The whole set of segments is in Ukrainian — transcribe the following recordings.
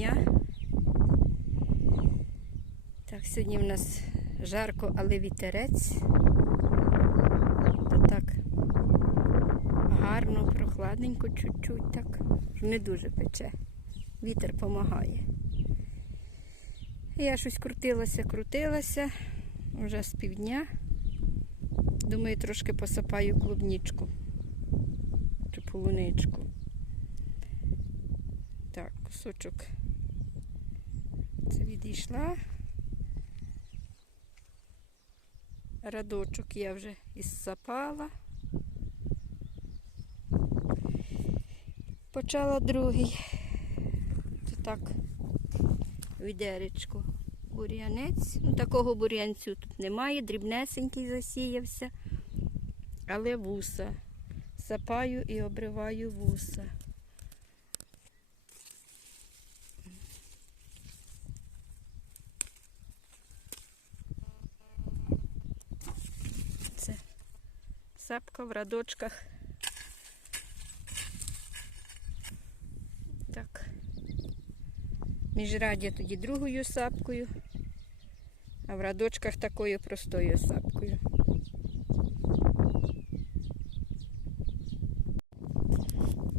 дня. Так, сьогодні в нас жарко, але вітерець. То так гарно, прохладненько, чуть-чуть так. Не дуже пече. Вітер допомагає. Я щось крутилася, крутилася вже з півдня. Думаю, трошки посапаю клубнічку чи полуничку. Так, кусочок. Це відійшла. Радочок я вже ізсапала. Почала другий. Це так, відеречко. Бур'янець. Ну, такого бур'янцю тут немає, дрібнесенький засіявся, але вуса. Сапаю і обриваю вуса. Це сапка в радочках. Так. Міжрадя тоді другою сапкою, а в радочках такою простою сапкою.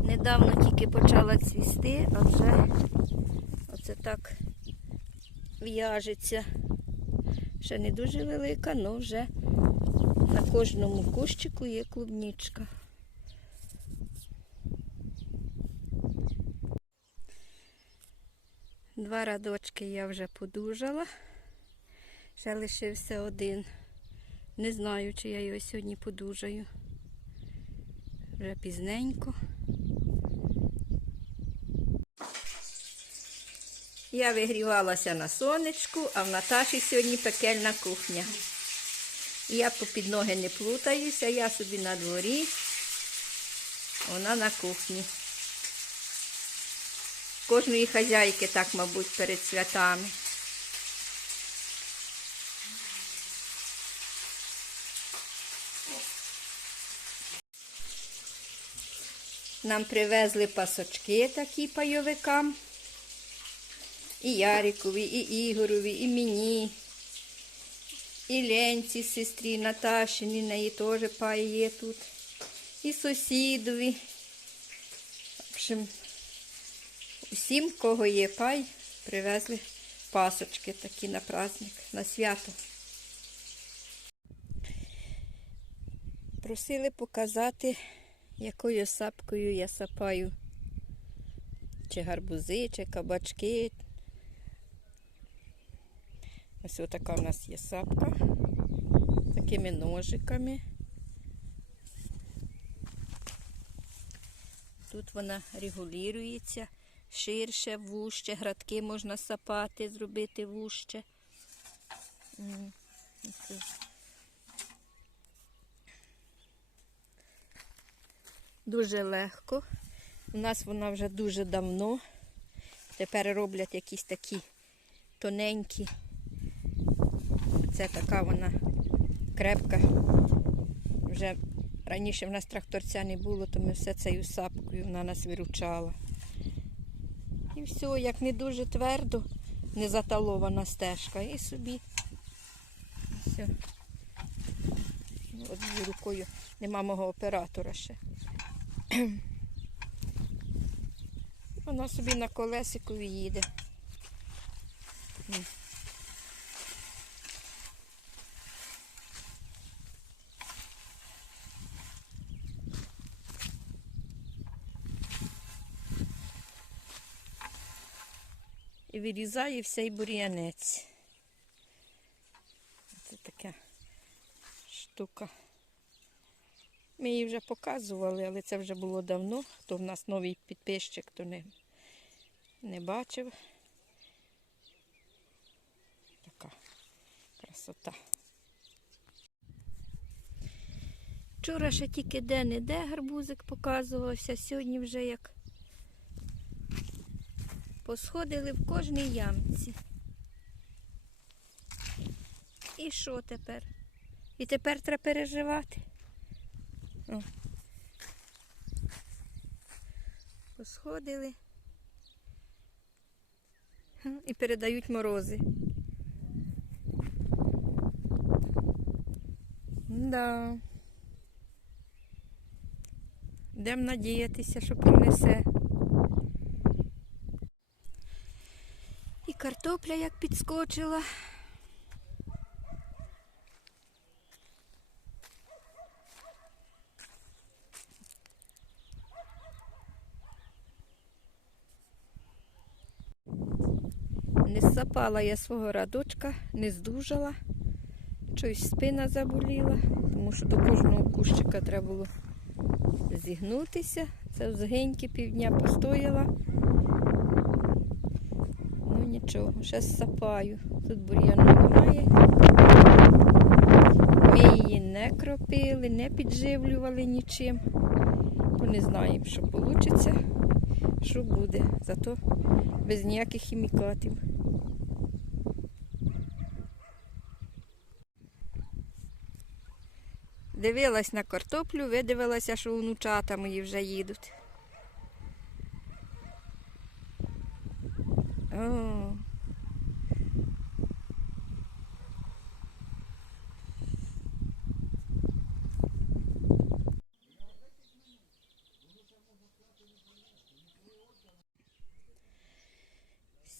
Недавно тільки почала цвісти, а вже оце так в'яжеться. Ще не дуже велика, але вже на кожному кущику є клубнічка. Два радочки я вже подужала. Ще лишився один. Не знаю, чи я його сьогодні подужаю. Вже пізненько. Я вигрівалася на сонечку, а в Наташі сьогодні пекельна кухня. Я попід ноги не плутаюся, я собі на дворі, вона на кухні. Кожної хазяйки так, мабуть, перед святами. Нам привезли пасочки такі пайовикам. І Ярикові, і Ігорові, і мені, і Ленці, сестрі Наташині, неї теж пай є тут. І сусідові. В общем, усім, кого є пай, привезли пасочки такі на праздник, на свято. Просили показати, якою сапкою я сапаю. Чи гарбузи, чи кабачки. Ось така у нас є сапка такими ножиками. Тут вона регулюється ширше, вужче, градки можна сапати, зробити вужче. Дуже легко. У нас вона вже дуже давно. Тепер роблять якісь такі тоненькі. Це така вона крепка. Вже раніше в нас тракторця не було, то ми все цією сапкою вона нас виручала. І все, як не дуже твердо, не заталована стежка. І собі все. Однією рукою нема мого оператора ще. Вона собі на колесику їде. І вирізає всей бур'янець. Це така штука. Ми її вже показували, але це вже було давно. Хто в нас новий підписчик, то не, не бачив. Така красота. Вчора ще тільки де-не-де гарбузик показувався, сьогодні вже як посходили в кожній ямці. І що тепер? І тепер треба переживати. О. Посходили. І передають морози. Да. Будемо надіятися, що принесе. Картопля як підскочила. Не сапала я свого радочка, не здужала. Щось спина заболіла, тому що до кожного кущика треба було зігнутися. Це в згиньки півдня постояла. Нічого, ще сапаю. Тут бур'яну немає. Ми її не кропили, не підживлювали нічим. Бо не знаємо, що вийде, що буде. Зато без ніяких хімікатів. Дивилась на картоплю, видивилася, що внучата мої вже їдуть. О.